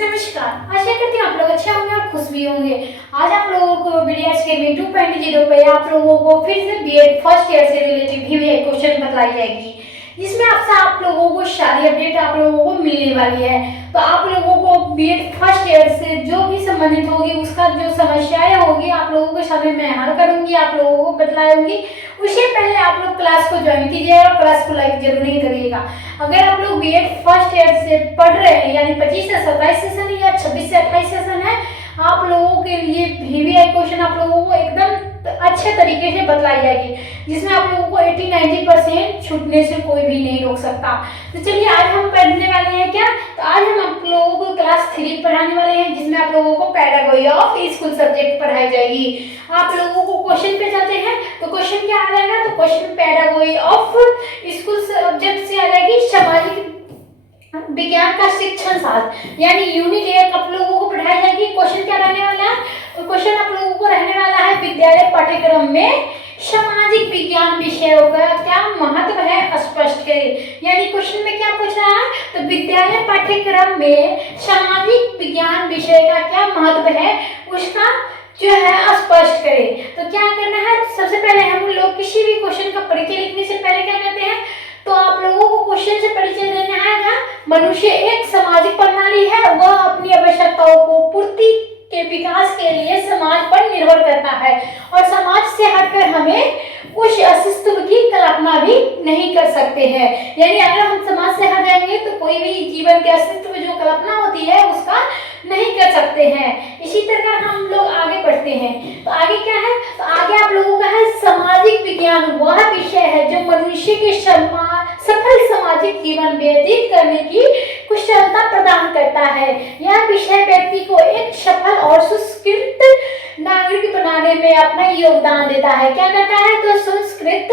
नमस्कार। आशा करती हूँ आप लोग अच्छे होंगे और खुश भी होंगे। आज आप लोगों को बीडीएस अकेडमी 2.0 पे आप लोगों को फिर से बीएड फर्स्ट ईयर से रिलेटेड भी एक क्वेश्चन बताई जाएगी, जिसमें आप लोगों को सारी अपडेट आप लोगों को मिलने वाली है। तो आप लोगों को बीएड फर्स्ट ईयर से जो भी संबंधित होगी उसका जो समस्याएं होगी आप लोगों के सामने मैं हल करूंगी, आप लोगों को बतलाऊंगी। उससे पहले आप लोग क्लास को ज्वाइन कीजिएगा और क्लास को लाइक जरूर नहीं करिएगा। अगर आप लोग बीएड फर्स्ट ईयर से पढ़ रहे हैं, यानी 25 से 27 सेशन या 26 से 28 सेशन है, आप लोगों के लिए वीवीआई क्वेश्चन आप लोगों को एकदम अच्छे तरीके से बतलाई जाएगी, जिसमें आप लोगों को 80-90% छूटने से कोई भी नहीं रोक सकता। तो चलिए आज हम पढ़ने वाले हैं क्या, तो आज हम आप लोगों को क्लास 3 पढ़ाने वाले हैं, जिसमें आप लोगों को पेडागोजी ऑफ स्कूल सब्जेक्ट पढ़ाई जाएगी। आप लोगों को क्वेश्चन पे जाते हैं, तो क्वेश्चन क्या आ जाएगा, तो question pedagogy of school subject से आ जाएगी सामाजिक विज्ञान का शिक्षण शास्त्र, यानी यूनिट 1 आप लोगों को पढ़ाई जाएगी। क्वेश्चन क्या रहने वाला है, तो क्वेश्चन आप लोगों को रहने वाला है विद्यालय पाठ्यक्रम में सामाजिक विज्ञान विषयों का क्या महत्व है स्पष्ट करें। यानी क्वेश्चन में क्या पूछ रहा है, तो विद्यालय पाठ्यक्रम में सामाजिक विज्ञान विषय का क्या महत्व है उसका जो है स्पष्ट करें। तो क्या करना है, सबसे पहले हम लोग किसी भी क्वेश्चन का परिचय लिखने से पहले क्या करते हैं, तो आप लोगों को क्वेश्चन से परिचय देना है। मनुष्य एक सामाजिक प्रणाली है, वह अपनी आवश्यकताओं को पूर्ति के विकास के लिए समाज पर निर्भर करता है और समाज से हटकर हमें उस अस्तित्व की कल्पना भी नहीं कर सकते हैं। यानी अगर हम समाज से हट जाएंगे तो कोई भी जीवन के अस्तित्व जो कल्पना होती है उसका नहीं कर सकते हैं। इसी तरह हम लोग आगे बढ़ते हैं, तो आगे क्या है, तो आगे आप लोगों का है सामाजिक विज्ञान वह विषय है जो मनुष्य के सफल सामाजिक जीवन व्यतीत करने की कुशलता प्रदान करता है। यह विषय व्यक्ति को एक सफल और सुसंस्कृत नागरिक बनाने में अपना योगदान देता है। क्या करता है, तो सुसंस्कृत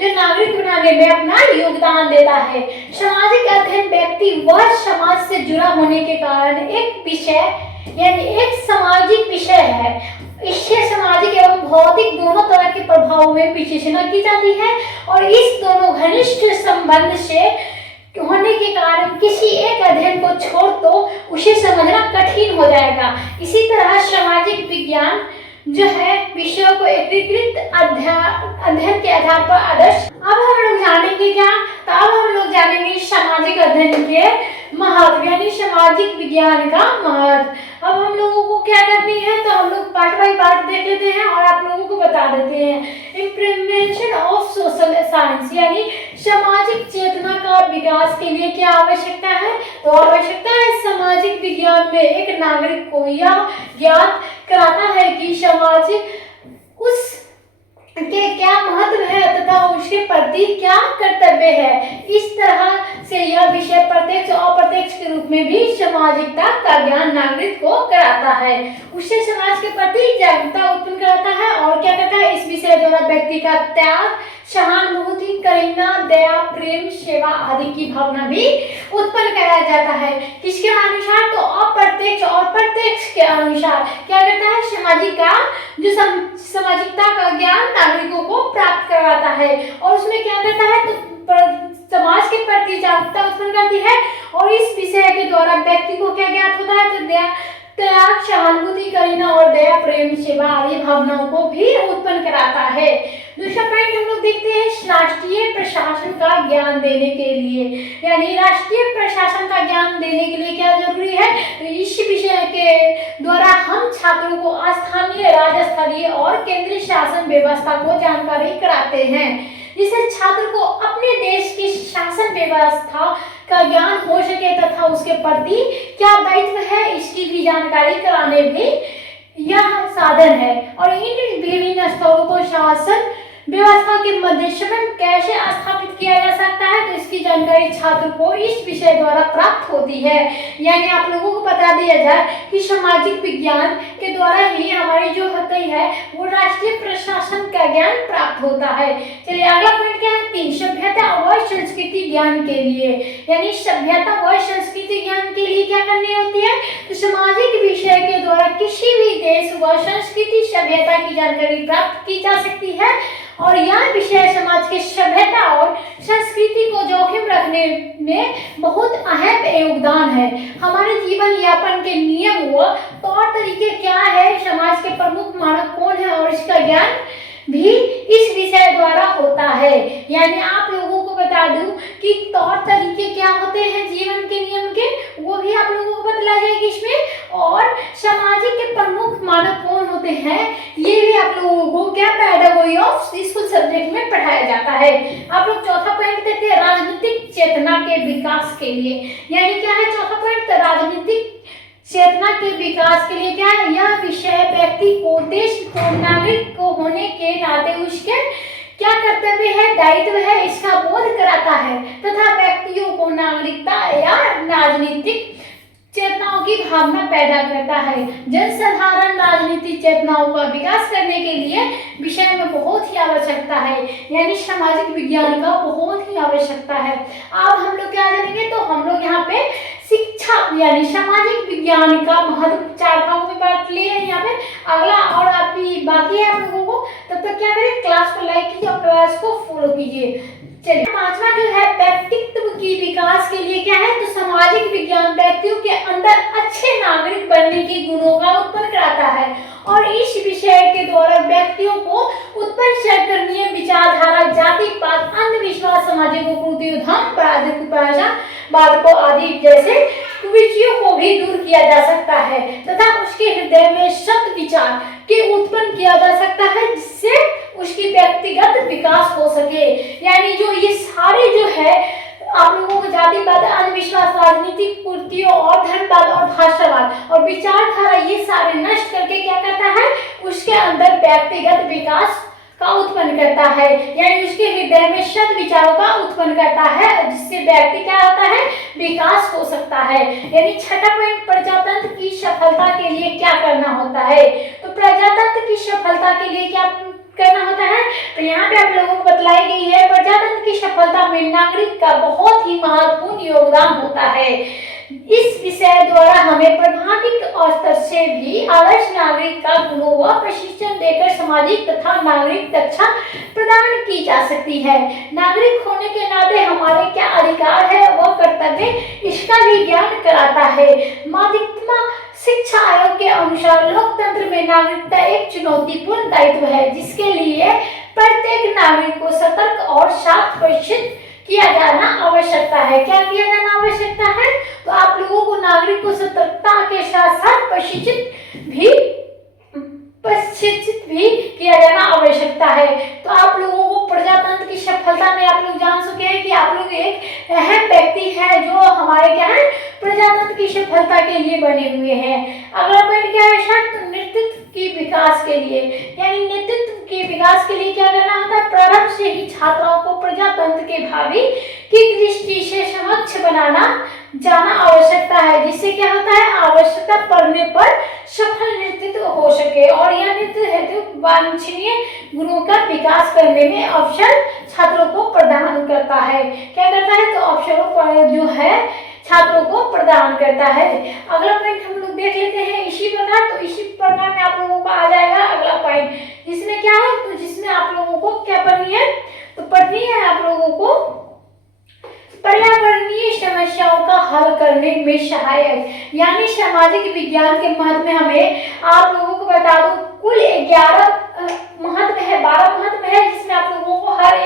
जो नागरिक बनाने में अपना योगदान देता है। सामाजिक अध्ययन व्यक्ति वह समाज से जुड़ा होने के कारण एक विषय यानी एक सामाजिक विषय है। इससे सामाजिक एवं भौतिक दोनों तरह के प्रभावों में विश्लेषण की जाती है और इस दोनों घनिष्ठ संबंध से होने के कारण किसी एक अध्ययन को छोड़ तो उसे समझना कठिन हो जाएगा। इसी तरह सामाजिक विज्ञान जो है विषयों को एकीकृत अध्ययन के आधार पर आदर्श। अब हम लोग जानेंगे क्या, तो अब हम लोग जानेंगे सामाजिक अध्ययन के महत्व, यानी सामाजिक विज्ञान का महत्व। अब हम लोगों को क्या करनी है, तो हम लोग पार्ट बाय पार्ट देख लेते हैं और आप लोगों को बता देते हैं। इम्प्लीमेंटेशन ऑफ सोशल साइंस, यानी सामाजिक चेतना का विकास के लिए क्या आवश्यकता है, तो आवश्यकता है सामाजिक विज्ञान में एक नागरिक को यह ज्ञात कराता है कि समाज उस के क्या महत्व है तथा उसके प्रति क्या कर्तव्य है। इस तरह से यह विषय प्रत्यक्ष और अप्रत्यक्ष के रूप में भी सामाजिकता का ज्ञान नागरिक को कराता है, उससे समाज के प्रति जागरूकता उत्पन्न कराता है और क्या करता है, इस विषय द्वारा व्यक्ति का त्याग, सहानुभूति, करुणा, दया, प्रेम, सेवा आदि की भावना भी उत्पन्न कराया जाता है। किसके अनुसार, तो अप्रत्यक्ष और प्रत्यक्ष के अनुसार क्या करता है, सामाजिकता जो सामाजिकता का ज्ञान नागरिकों को प्राप्त करवाता है और उसमें क्या करता है, तो समाज के प्रति जागरूकता उत्पन्न करती है और इस विषय के द्वारा व्यक्ति को क्या ज्ञात होता है, तो त्याग, सहानुभूति, करुणा और दया, प्रेम, सेवा आदि भावनाओं को भी उत्पन्न कराता है। दूसरा पॉइंट हम लोग देखते हैं राष्ट्रीय प्रशासन का ज्ञान देने के लिए, यानी राष्ट्रीय प्रशासन का ज्ञान देने के लिए क्या जरूरी है, तो इस विषय के द्वारा हम छात्रों को स्थानीय, राज्य स्तरीय और केंद्रीय शासन व्यवस्था को जानकारी कराते हैं, जिससे छात्र को अपने देश की शासन व्यवस्था का ज्ञान हो सके तथा उसके प्रति क्या दायित्व है इसकी भी जानकारी कराने भी यह साधन है। और इन विभिन्न स्तरों को शासन व्यवस्था के मध्य में कैसे स्थापित किया जा सकता है, तो इसकी जानकारी छात्र को इस विषय द्वारा प्राप्त होती है। यानी आप लोगों को बता दिया जाए कि सामाजिक विज्ञान के द्वारा ही हमारी जो होती है वो राष्ट्रीय प्रशासन का ज्ञान प्राप्त होता है। चलिए अगला पॉइंट क्या है, 3 सभ्यता व संस्कृति ज्ञान के लिए, यानी सभ्यता व संस्कृति ज्ञान के लिए क्या करनी होती है, तो सामाजिक विषय के द्वारा किसी भी देश व संस्कृति सभ्यता की जानकारी प्राप्त की जा सकती है और यह विषय समाज के सभ्यता और संस्कृति को जोखिम रखने में बहुत अहम योगदान है। हमारे जीवन यापन के नियम व तौर तरीके क्या है, समाज के प्रमुख मानक कौन है और इसका ज्ञान भी इस विषय द्वारा होता है। यानी आप लोगों को बता दूं कि तौर तरीके क्या होते हैं जीवन के नियम के, वो भी आप लोगों को बतला जाएगी इसमें, और सामाजिक के प्रमुख मानक कौन होते हैं ये भी आप लोगों को क्या पेडागोजी ऑफ स्कूल सब्जेक्ट में पढ़ाया जाता है। आप लोग चौथा पॉइंट देते हैं राजनीतिक चेतना के विकास के लिए। यानी क्या है चौथा पॉइंट, राजनीतिक चेतना के विकास के लिए क्या है, यह विषय व्यक्ति को, देश को, नागरिक को होने के नाते उसके क्या कर्तव्य है, दायित्व है, इसका बोध कराता है तथा व्यक्तियों को नागरिकता या राजनीतिक चेतनाओं की भावना पैदा करता है। जनसाधारण राजनीतिक चेतनाओं का विकास करने के लिए विषय में बहुत ही आवश्यकता है, यानी सामाजिक विज्ञान का बहुत ही आवश्यकता है। अब हम लोग क्या जानेंगे, तो हम लोग यहाँ पे शिक्षा यानी सामाजिक विज्ञान का महत्व 4 भागों में बांट लिए हैं यहाँ पे। अगला और अभी बाकी है आप लोगों को, तब तक क्या करें, क्लास को लाइक कीजिए और क्लास को फॉलो कीजिए। चलिए, 5वां जो है व्यक्तित्व की विकास के लिए क्या है, तो सामाजिक विज्ञान व्यक्तियों के अंदर अच्छे नागरिक बनने की गुणों का उत्पन्न कराता है और इस विषय के द्वारा व्यक्तियों को उत्पन्न सहकर्मीय विचारधारा, जातिवाद, अंधविश्वास, सामाजिक कुरीतियों, धर्म, को आदि जैसे कुरीतियों को भी दूर किया जा सकता है तथा उसके हृदय में सत विचार के उत्पन्न किया जा सकता है, जिससे उसकी व्यक्तिगत विकास हो सके। यानी जो ये सारे जो है आप लोगों को जातिवाद, अंधविश्वास, राजनीतिक कुरीतियों और धर्मवाद और भाषावाद और विचारधारा ये सारे नष्ट करके क्या करता है, उसके अंदर व्यक्तिगत विकास का उत्पन्न करता है, यानी उसके हृदय में सद विचारों का उत्पन्न करता है, जिससे व्यक्ति क्या होता है, विकास हो सकता है। यानी 6वां पॉइंट, प्रजातंत्र की सफलता के लिए क्या करना होता है, तो प्रजातंत्र की सफलता के लिए क्या करना होता है, तो यहाँ पे आप लोगों को बतलाई गई है प्रजातंत्र की सफलता में नागरिक का बहुत ही महत्वपूर्ण योगदान होता है। इस विषय द्वारा हमें प्रभावी स्तर से भी आदर्श नागरिक का गुणों व प्रशिक्षण देकर सामाजिक तथा नागरिक दक्षता प्रदान की जा सकती है। नागरिक होने के नाते हमारे क्या अधिकार है व कर्तव्य, इसका भी ज्ञान कराता है। माध्यमिक शिक्षा आयोग के अनुसार लोकतंत्र में नागरिकता एक चुनौतीपूर्ण दायित्व है, जिसके लिए प्रत्येक नागरिक को सतर्क और साथ प्रशिक्षित किया जाना आवश्यकता है। क्या किया जाना आवश्यकता है, तो आप लोगों को नागरिक को सतर्कता के साथ साथ प्रशिक्षित भी किया जाना आवश्यकता है। तो आप लोगों को प्रजातंत्र की सफलता में आप लोग जान चुके हैं कि आप लोग एक अहम व्यक्ति है जो हमारे क्या है, प्रजातंत्र की सफलता के लिए बने हुए हैं। अगला पॉइंट क्या है, नेतृत्व की विकास के लिए, यानी नेतृत्व के विकास के लिए क्या करना होता है, प्रारंभ से ही छात्राओं को प्रजातंत्र के भावी की दृष्टि से समक्ष बनाना जाना आवश्यकता है, जिससे क्या होता है, आवश्यकता पड़ने पर सफल नेतृत्व हो सके और यह नेतृत्व हेतु वांछनीय गुणों का विकास करने में अवसर छात्रों को प्रदान करता है। क्या करता है, तो अवसरों पर जो है छात्रों को प्रदान करता है। अगला पॉइंट हम लोग देख लेते हैं इसी प्रकार, तो इसी प्रकार में आप लोगों को आ जाएगा अगला पॉइंट, जिसमें क्या है, तो जिसमें आप लोगों को क्या पढ़नी है, तो पढ़नी है आप लोगों को पर्यावरणीय समस्याओं का हल करने में सहायक, यानी सामाजिक विज्ञान के महत्व में हमें आप लोगों को बता दूं कुल 11 महत्व है, 12 महत्व है, जिसमें आप लोगों को हर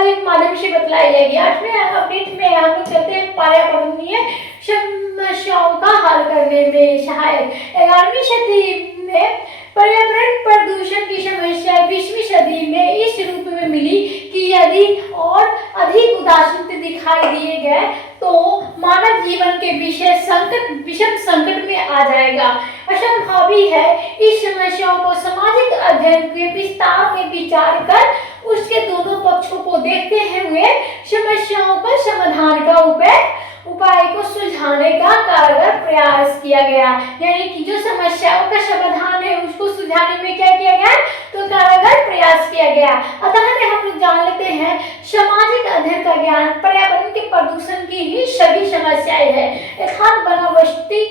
एक माध्यम से बतलाई जाएगी। 8वें अपडेट में हम लोग चलते हैं पर्यावरणीय समस्याओं का हल करने में सहायक। 11वीं सदी में पर्यावरण प्रदूषण की समस्या 20वीं सदी में इस रूप में मिली कि यदि और अधिक उदासीनता दिखाई दिए गए तो मानव जीवन के विषम संकट में आ जाएगा। असंभावी है इस समस्याओं को सामाजिक अध्ययन के विस्तार में विचार कर उसके दोनों पक्षों को देखते हुए समस्याओं का समाधान का उपाय को सुलझाने का कारगर प्रयास किया गया। यानी कि जो समस्याओं का समाधान है उसको सुलझाने में क्या किया गया, तो कारगर प्रयास किया गया। अतः हम लोग जान लेते हैं सामाजिक अध्ययन का ज्ञान पर्यावरण के प्रदूषण की ही सभी समस्याएं है, अर्थात वनस्पति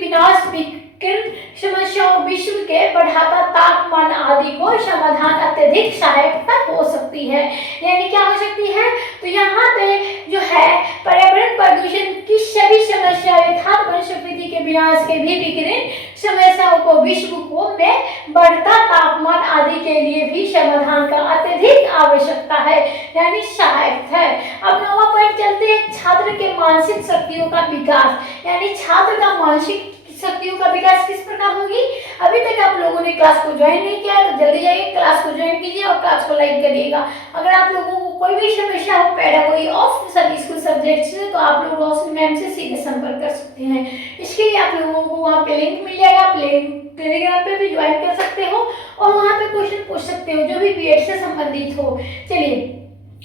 विनाश, विकिरण समस्याओं, विश्व के बढ़ाता तापमान आदि को समाधान अत्यधिक सहायकता हो सकती है। यानी क्या हो सकती है, तो यहाँ पे जो है पर्यावरण प्रदूषण की सभी समस्याएं यथार्थ वनस्पति के विनाश के भी विकिरण समस्याओं को, विश्व को में बढ़ता तापमान आदि के लिए भी समाधान का अत्यधिक आवश्यकता है, यानी सहायक है। अब 9वां पॉइंट चलते हैं, छात्र के मानसिक शक्तियों का विकास। यानी छात्र का मानसिक शक्तियों का विकास किस प्रकार होगी। अभी तक आप लोगों ने क्लास को ज्वाइन नहीं किया है तो जल्दी जाइए क्लास को ज्वाइन कीजिए और क्लास को लाइक करिएगा। अगर आप लोगों को कोई भी समस्या हो पैडागोजी ऑफ सभी स्कूल सब्जेक्ट से, तो आप लोग रोशनी मैम से सीधे संपर्क कर सकते हैं। इसके लिए आप लोगों को वहाँ पे लिंक मिल जाएगा, आप टेलीग्राम पे भी ज्वाइन कर सकते हो और वहाँ पे क्वेश्चन पूछ सकते हो जो भी बीएड से संबंधित हो। चलिए,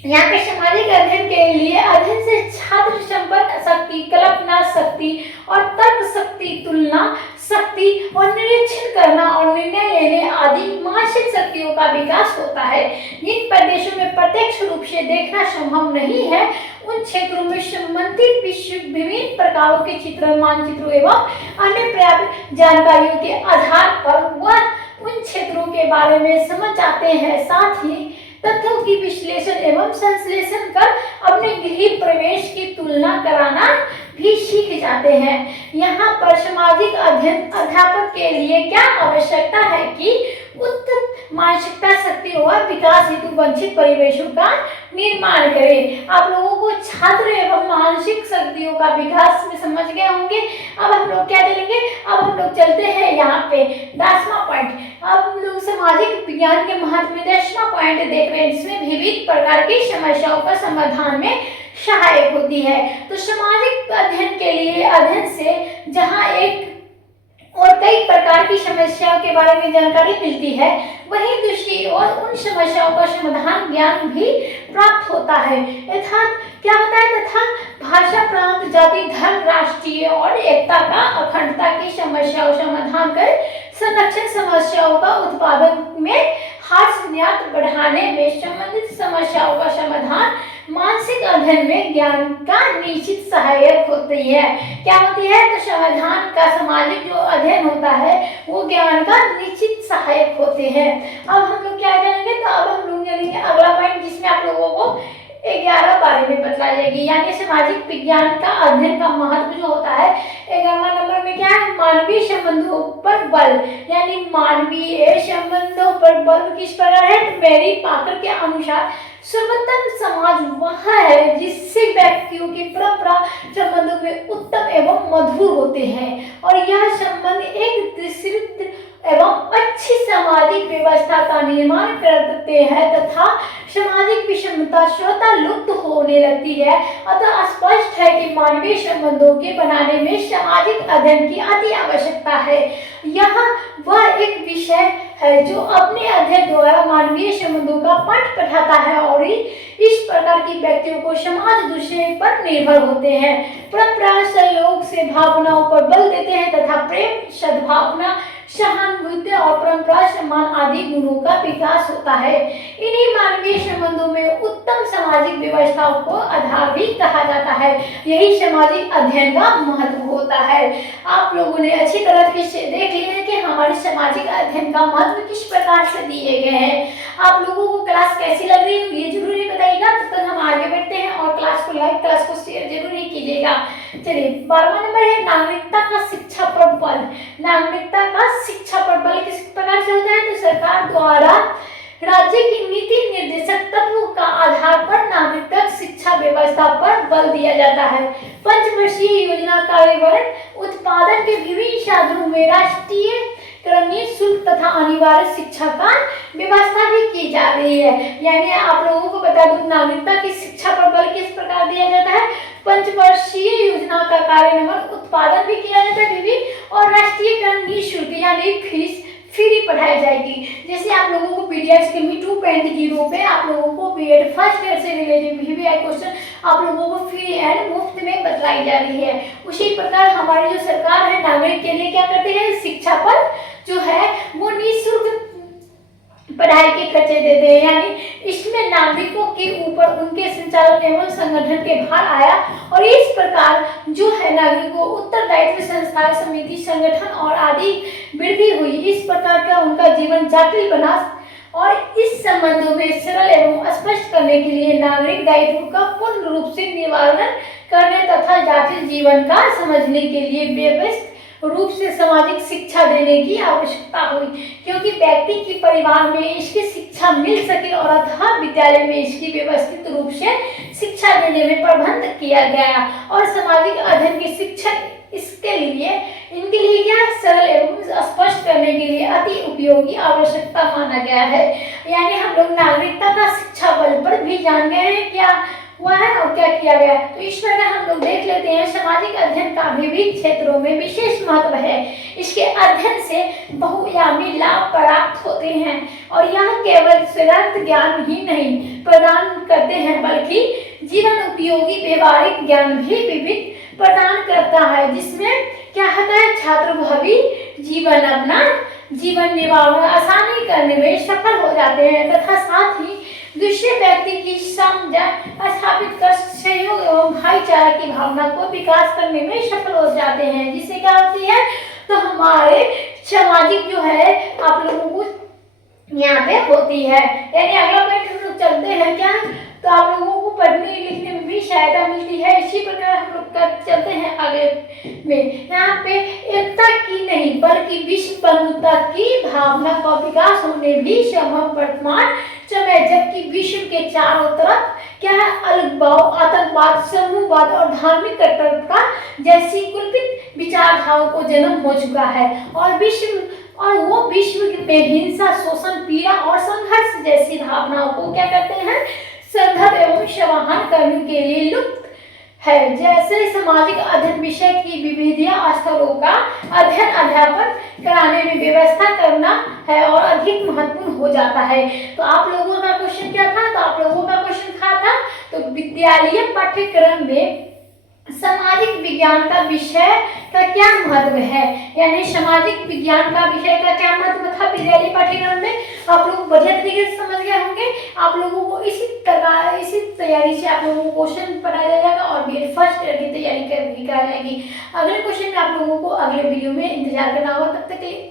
यहाँ पे सामाजिक अध्ययन के लिए अध्ययन से छात्र संपर्क शक्ति, कल्पना शक्ति और तर्क शक्ति, तुलना शक्ति और निरीक्षण करना और निर्णय लेने आदि मानसिक शक्तियों का विकास होता है। जिन प्रदेशों में प्रत्यक्ष रूप से देखना संभव नहीं है, उन क्षेत्रों में संबंधित विश्व विभिन्न प्रकारों के चित्रण, मानचित्रों एवं अन्य पर्याप्त जानकारियों के आधार पर वह उन क्षेत्रों के बारे में समझ जाते हैं। साथ ही तथ्यों की विश्लेषण एवं संश्लेषण कर अपने गृह प्रवेश की तुलना कराना भी सीख जाते हैं। यहाँ पर सामाजिक अध्ययन अध्यापक के लिए क्या आवश्यकता है कि उत्तम मानसिकता शक्ति और विकास हेतु वंचित परिवेशों का निर्माण करें। आप लोगों को छात्र एवं मानसिक शक्तियों का विकास में समझ गए होंगे। अब हम लोग क्या चलेंगे, अब हम लोग चलते हैं यहाँ पे 10वां पॉइंट। अब हम लोग सामाजिक विज्ञान के महत्व में 10वां पॉइंट देख रहे हैं, जिसमें विविध प्रकार की समस्याओं का समाधान में सहायक होती है। तो सामाजिक अध्ययन के लिए अध्ययन से जहाँ एक और कई प्रकार की समस्याओं के बारे में जानकारी मिलती है, वहीं दूसरी ओर उन समस्याओं का समाधान ज्ञान भी प्राप्त होता है। अर्थात क्या होता है, तथा भाषा, प्रांत, जाति, धर्म, राष्ट्रीय और एकता का अखंडता की समस्याओं समाधान कर संरक्षण समस्याओं का उत्पादन में हास्यात बढ़ाने में संबंधित समस्याओं का समाधान मानसिक अध्ययन में ज्ञान का निश्चित सहायक होती है। क्या होती है, तो समाधान का सामाजिक जो अध्ययन होता है वो ज्ञान का निश्चित सहायक होते हैं। अब हम लोग क्या जानेंगे, तो अब हम लोग जानेंगे अगला पॉइंट, जिसमें आप लोगों को 11 बारे में बताई जाएगी। यानी सामाजिक विज्ञान का अध्ययन का महत्व जो होता है, 11वां नंबर में क्या है, मानवीय संबंधों पर बल। यानी मानवीय संबंधों पर बल किस प्रकार है, मेरी पाकर के अनुसार सर्वोत्तम समाज वह है जिससे व्यक्तियों की परंपरा संबंधों में उत्तम एवं मधुर होते हैं और यह संबंध एक विस्तृत एवं अच्छी सामाजिक व्यवस्था का निर्माण करते हैं तथा सामाजिक विषमता स्वतः लुप्त होने लगती है। अतः स्पष्ट है कि मानवीय संबंधों के बनाने में सामाजिक अध्ययन की अति आवश्यकता है। यह वह एक विषय है जो अपने अध्ययन द्वारा मानवीय संबंधों का पाठ पढ़ाता है और इस प्रकार की व्यक्तियों को समाज दूसरे पर निर्भर होते हैं, परंपरा सहयोग से भावनाओं पर बल देते हैं तथा प्रेम, सद्भावना, सहानुभूति और परंपरा सम्मान आदि गुणों का विकास होता है। इन्हीं मानवीय संबंधों में उत्तम सामाजिक व्यवस्थाओं को आधार भी कहा जाता है। यही सामाजिक अध्ययन का महत्व होता है। आप लोगों ने अच्छी तरह से देख लिया है कि हमारे सामाजिक अध्ययन का महत्व किस प्रकार से दिए गए हैं। आप लोगों को क्लास कैसी लग रही है ये जरूरी बताइएगा। तब तक हम आगे बढ़ते हैं और क्लास को लाइक, क्लास को शेयर जरूर ही कीजिएगा। चलिए 12वां नंबर है नागरिकता का शिक्षा पर बल। नागरिकता का शिक्षा पर बल किस प्रकार से होता है, तो सरकार द्वारा राज्य की नीति निर्देशक तत्वों का आधार पर नागरिकता शिक्षा व्यवस्था पर बल दिया जाता है। पंचवर्षीय योजना कार्यान्वयन उत्पादन के विभिन्न साधनों में राष्ट्रीय निःशुल्क तथा अनिवार्य शिक्षा का व्यवस्था भी की जा रही है। यानी आप लोगों को बता दूं नागरिकता की शिक्षा पर बल किस प्रकार दिया जाता है, पंचवर्षीय योजना का कार्यान्वयन उत्पादन भी किया जाता है विभिन्न और राष्ट्रीयकरण निःशुल्क यानी फीस फ्री पढ़ाई जाएगी। जैसे आप लोगों को पीडीएफ के में 2.0 पे आप लोगों को बीएड फर्स्ट ईयर से रिलेटेड वीवीआई क्वेश्चन आप लोगों को फ्री एंड मुफ्त में बताई जा रही है। उसी प्रकार हमारी जो सरकार है नागरिक के लिए क्या करते हैं, शिक्षा पर जो है वो निःशुल्क पढ़ाई के खर्चे देते हैं। यानी इसमें नागरिकों के ऊपर उनके संचालन एवं संगठन के भार आया और इस प्रकार जो है नागरिकों उत्तरदायित्व संस्था समिति संगठन और आदि वृद्धि हुई। इस प्रकार का उनका जीवन जटिल बना और इस संबंधों में सरल एवं स्पष्ट करने के लिए नागरिक दायित्व का पूर्ण रूप से निवारण करने तथा जटिल जीवन का समझने के लिए व्यवस्थित रूप से सामाजिक शिक्षा देने की आवश्यकता हुई, क्योंकि व्यक्ति की परिवार में इसकी शिक्षा मिल सके और अथवा विद्यालय में इसकी व्यवस्थित रूप से शिक्षा देने में प्रबंध किया गया और सामाजिक अध्ययन की शिक्षा इसके लिए इनके लिए क्या सरल एवं स्पष्ट करने के लिए अति उपयोगी आवश्यकता माना गया है। यानी हम लोग नागरिकता का शिक्षा बल पर भी जान गए हैं क्या हुआ है और क्या किया गया है। तो इस तरह हम लोग देख लेते हैं सामाजिक अध्ययन का विभिन्न क्षेत्रों में विशेष महत्व है। इसके अध्ययन से बहुआयामी लाभ प्राप्त होते हैं और यह केवल सिद्धांत ज्ञान ही नहीं प्रदान करते हैं बल्कि जीवन उपयोगी व्यवहारिक ज्ञान भी विविध प्रदान करता है, जिसमें क्या होता है छात्र भावी जीवन अपना जीवन निर्वाह में आसानी करने में सफल हो जाते हैं तथा साथ ही दूसरे व्यक्ति की समझ स्थापित कर सहयोग एवं भाईचारा की भावना को विकास करने में सफल हो जाते हैं, जिससे क्या होती है तो हमारे सामाजिक जो है आप लोगों को यहाँ पे होती है। यानी अगला पॉइंट हम लोग चलते हैं क्या तो आप लोगों को पढ़ने लिखने में भी सहायता मिलती है। इसी प्रकार हम लोग चलते हैं आगे में। यहाँ पे एकता की नहीं बल्कि विश्व बंधुता की भावना का विकास होने भी संभव वर्तमान समय जबकि विश्व के चारों तरफ क्या है अलगाव आतंकवाद समूहवाद और धार्मिक कट्टरता जैसी कुलपित विचारधाराओं को जन्म हो चुका है और वो विश्व में हिंसा शोषण पीड़ा और संघर्ष जैसी भावनाओं को क्या करते हैं संदर्भ एवं समाधान करने के लिए लुप्त है। जैसे सामाजिक अध्ययन विषय की विविध स्तरों का अध्ययन अध्यापन कराने में व्यवस्था करना है और अधिक महत्वपूर्ण हो जाता है। तो आप लोगों का क्वेश्चन क्या था तो आप लोगों का क्वेश्चन था तो विद्यालय पाठ्यक्रम में सामाजिक विज्ञान का विषय का क्या महत्व है। यानी सामाजिक विज्ञान का विषय का क्या महत्व था विद्यालय पाठ्यक्रम में आप लोग बढ़िया तरीके से समझ गए होंगे। आप लोगों को इसी तैयारी से आप लोगों को क्वेश्चन पढ़ाया जाएगा और BED फर्स्ट ईयर की तैयारी भी कराई जाएगी। अगले क्वेश्चन में आप लोगों को अगले वीडियो में इंतजार करना होगा। तब तक के लिए